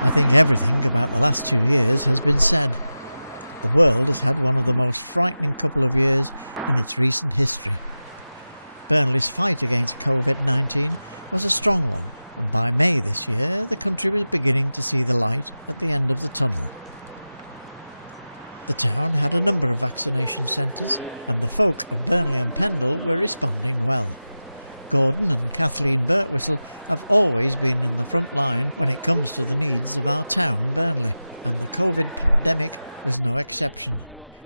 I think everything about the last 2 years has been said. The world has had one of the most frightening couple of years in its recent history. Burnley's fight against COVID-19 was a strong one, and by May this year the country was beginning to see the light at the end of the tunnel. The town had a number of vaccination centres, and the folk of Burnley and Pendle were responding well. Gordon and Kathleen Birtwistle have always been in the front line when it comes to the needs of our town, Burnley, and the COVID pandemic was no exception.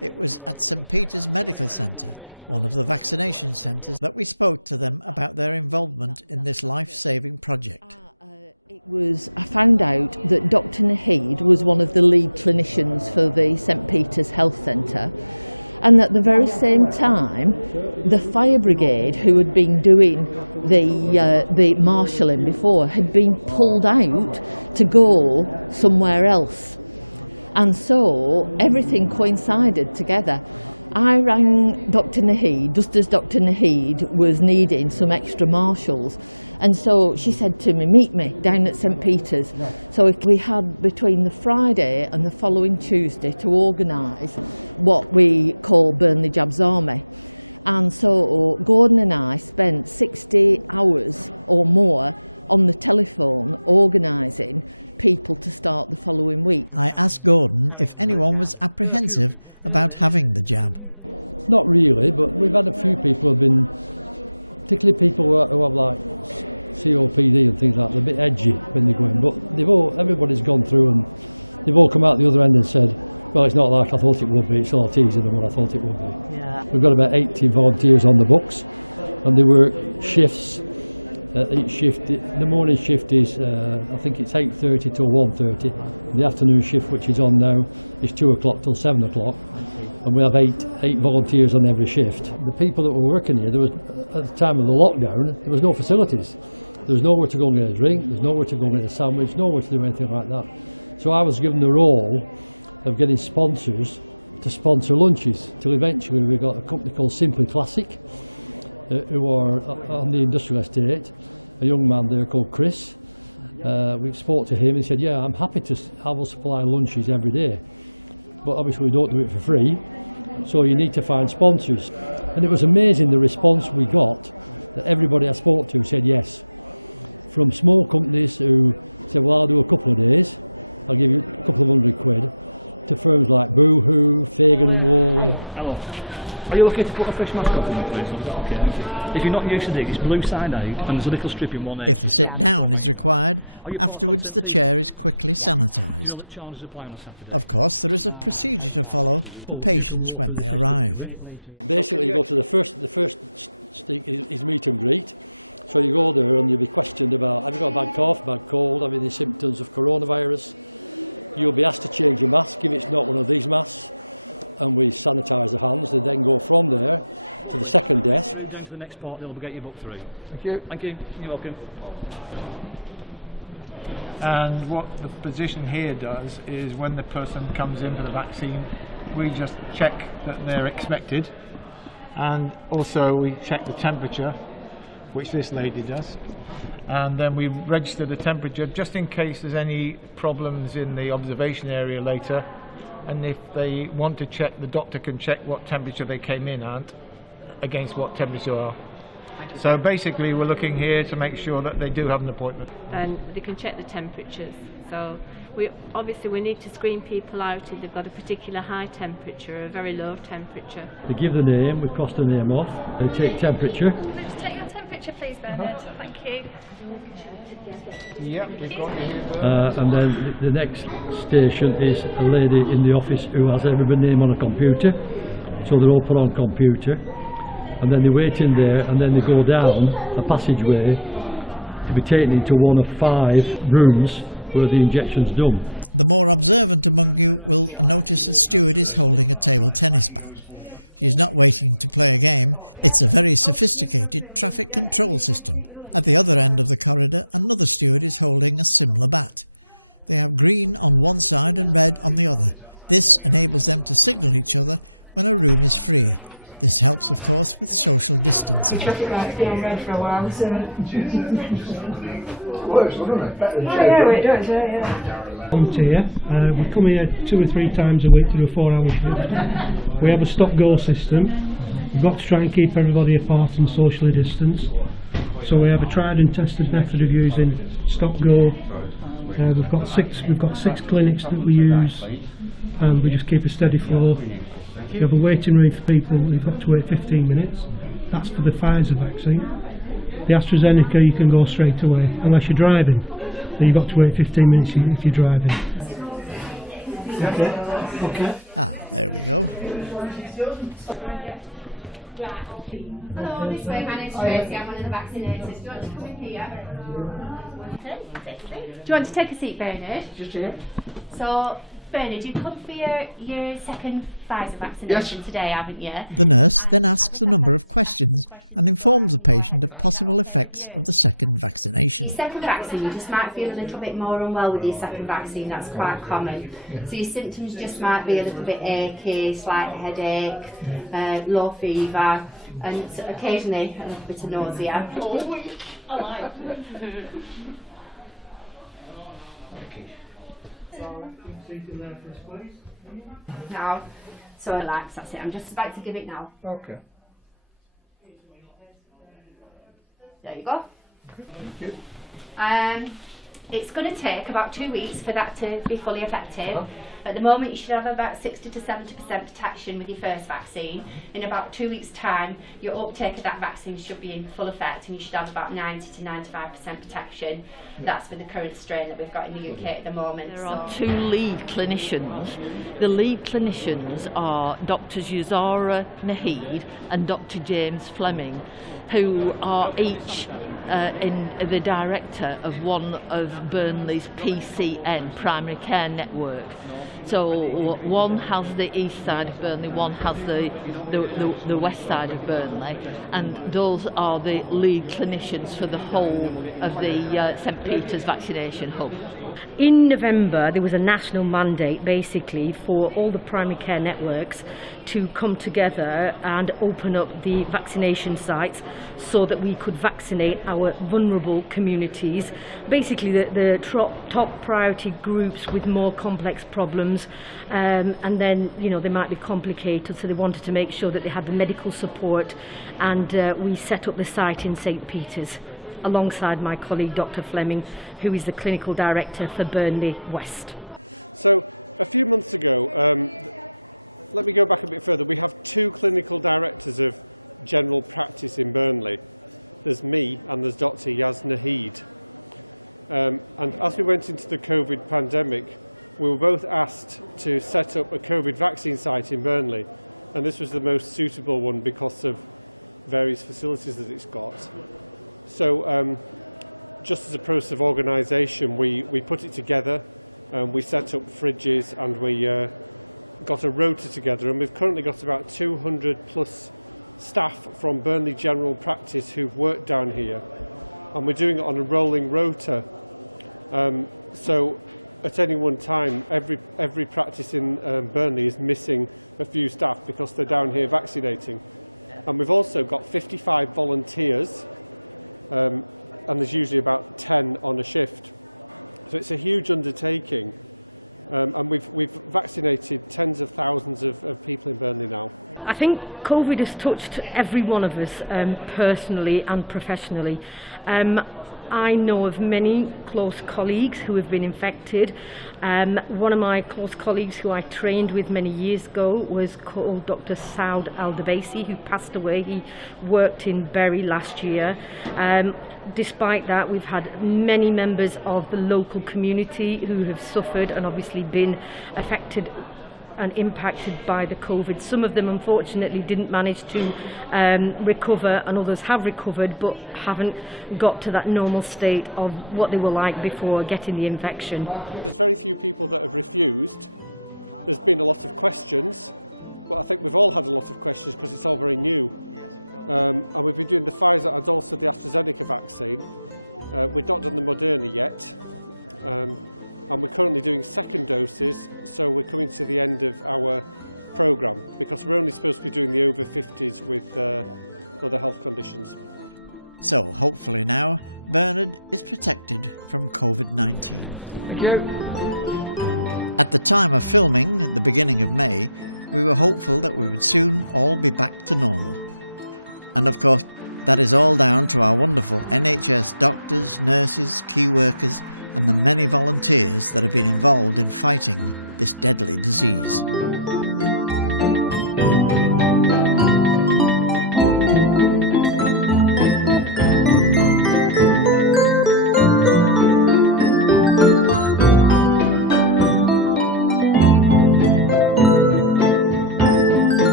It was at St Peter's Medical Centre, one of the vaccination centres, that we spoke to them about their involvement in this life-saving project. I found out that Dr Naheed was one of the lead clinicians for the St Peter's Health Centre, and at the very same time the fire brigade, who had been doing the marshalling before, had been pulled out to go somewhere else, and so everything coincided together. I rang Dr Naheed just as Dr Naheed was needing some extra marshals, and so she said to me, meet me down at St Peter's. So we had between the Friday and the following Tuesday to organise what we call Burnley Jabs Army. And so Gordon and I spent 60 hours or more on the telephone organising people to start the following week. I asked Gordon if anyone was apprehensive about having the jab. Not really, but we've had a few people who have been, particularly people who have like COPD and things like that, a bit edgy when they go in, but everybody's gone through and they've all come out the other end and said, well, it's not like I thought it would be, it's a lot easier than what I thought it would be. Yeah. We've got about 80 volunteers on the books, and they work shifts. Each shift, the morning shift is, I think it's 8:30 till 1:30. The afternoon shift, which is on now, is 2 o'clock till 7 o'clock. And we have eight volunteers on every shift. The people that were working here, there was, at the time of the lockdown, there was no facilities. There was nowhere to go and get a drink, there was nowhere to go and get a sandwich, nowhere to do anything like that. So I was given the role of getting sponsors to sponsor lunches, till eventually we got a company called Simply Classic, who are on the industrial estate, a young man there called Chris. We spoke to him and said, yeah, I'm happy to, I will supply lunches every day, but obviously we don't do it for free, so you need to find sponsors. And it was amazing the response we got, that everybody I spoke to said yes. From small companies who said, well, I'll do a couple of days, I'll give you a couple of £100, to firms like Boohoo, Fagan and Worley. Hello. Are you looking to put a fish mask on me, please? Okay, thank you. If you're not used to it, it's blue cyanide and there's a little strip in one end. If a sit down is required, afterwards the chair is quickly sanitised. Of course, there is a procedure to follow for patients when they arrive. Basically, you go to the first stick is meet and greet. So you go there and you'll be questioned about, have you got a bad cough, bad cold, have you any symptoms of coronavirus? You'll be asked to change your mask if it's not one of these masks, and we sanitise the hands. They then go from there to the second desk. The next part, they'll get your book through. Thank you. Thank you. You're welcome. And what the physician here does is when the person comes in for the vaccine, we just check that they're expected, and also we check the temperature, which this lady does, and then we register the temperature just in case there's any problems in the observation area later. And if they want to check, the doctor can check what temperature they came in at against what temperature are. So basically we're looking here to make sure that they do have an appointment. And they can check the temperatures. So we need to screen people out if they've got a particular high temperature or a very low temperature. They give the name, we cross the name off, they take temperature. Can I just take your temperature please, Bernard? Thank you. Yep, we've got you here. And then the next station is a lady in the office who has everybody's name on a computer, so they're all put on computer, and then they wait in there, and then they go down a passageway to be taken into one of 5 rooms where the injection's done. The more observant among you will notice a steward is holding a table tennis bat. She is not waiting to play a game, it's a very sophisticated traffic control system. At the other end of the corridor, another steward is holding a similar bat. They have green on one side and red on the other. This enables them to signal each other when a room is free. This helps, of course, with social distancing. Traffic lights be on red for a while, so... Works, doesn't it? Better than it does, yeah. Here. We come here 2 or 3 times a week to do a 4-hour shift. We have a stop-go system. We've got to try and keep everybody apart and socially distanced. So we have a tried and tested method of using stop-go. We've got six clinics that we use, and we just keep a steady flow. You have a waiting room for people who've got to wait 15 minutes. That's for the Pfizer vaccine. The AstraZeneca you can go straight away, unless you're driving. Then you've got to wait 15 minutes if you're driving. Okay. Ah, there we go. Hello, this way, my name's Tracy, I'm one of the vaccinators. Do you want to come in here? Do you want to take a seat, Bernard? Just here. So, Bernard, you come for your second Pfizer vaccination today, haven't you? The nurse then asks a number of questions and informs the patient of possible effects of the second vaccination. Your second vaccine, you just might feel a little bit more unwell with your second vaccine, that's quite common. So your symptoms just might be a little bit achy, slight headache, low fever, and occasionally a little bit of nausea. Now, so relax, that's it. I'm just about to give it now. Okay. There you go. Thank you. It's going to take about 2 weeks for that to be fully effective. At the moment you should have about 60 to 70% protection with your first vaccine. In about 2 weeks' time your uptake of that vaccine should be in full effect and you should have about 90 to 95% protection. That's with the current strain that we've got in the UK at the moment. There are 2 lead clinicians. The lead clinicians are Drs Yuzara Naheed and Dr James Fleming, who are each in the director of one of Burnley's PCN, Primary Care Network. So one has the east side of Burnley, one has the west side of Burnley, and those are the lead clinicians for the whole of the St Peter's vaccination hub. In November there was a national mandate basically for all the primary care networks to come together and open up the vaccination sites so that we could vaccinate our vulnerable communities, basically the top priority groups with more complex problems, and then they might be complicated, so they wanted to make sure that they had the medical support, and we set up the site in St Peter's alongside my colleague Dr Fleming, who is the clinical director for Burnley West. So a few months ago, let me go back a bit further, we have 2 clinical directors of general practice in Burnley. There's me and there's Dr Yaz Naheed. And as we went into the COVID pandemic, we were both asked to set up a COVID vaccine site in Burnley, and this was the most suitable one because of various facilities that it's got. So just as a process of organisation, we put it together, and we set up fridges, and we got a rota together, and we've currently got about 200 plus staff from Burnley General Practice who've worked down here, and we're doing it on a rolling rota. So at any one time, every practice in Burnley is missing a few staff because they're down here vaccinating. And we've also got 55 volunteers, and there's usually about 10 on a shift. So it's a huge undertaking, and we've vaccinated tens of thousands of people in Burnley now. I think COVID has touched every one of us personally and professionally. I know of many close colleagues who have been infected. One of my close colleagues who I trained with many years ago was called Dr. Saud Al-Dabaisi, who passed away. He worked in Bury last year. Despite that, we've had many members of the local community who have suffered and obviously been affected and impacted by the COVID. Some of them unfortunately didn't manage to recover, and others have recovered but haven't got to that normal state of what they were like before getting the infection. There's very few people that have refused. There's been a lot of questions, but I think we've all had a lot of questions because it's all very new. And we've been doing the Pfizer and also the AstraZeneca vaccine. We've not done the Moderna yet. And we're currently doing second doses, so we're coming to the end of our programme because we're only supposed to be doing the over 50s with other health conditions. So hopefully now Bernard is protected from COVID-19. Thank you. At the time of filming at the beginning of May, we were hopeful that we would soon all be back to normal. And of course that is all down to our wonderful NHS doctors, nurses, key workers and the many volunteers that have been involved in fighting this deadly disease.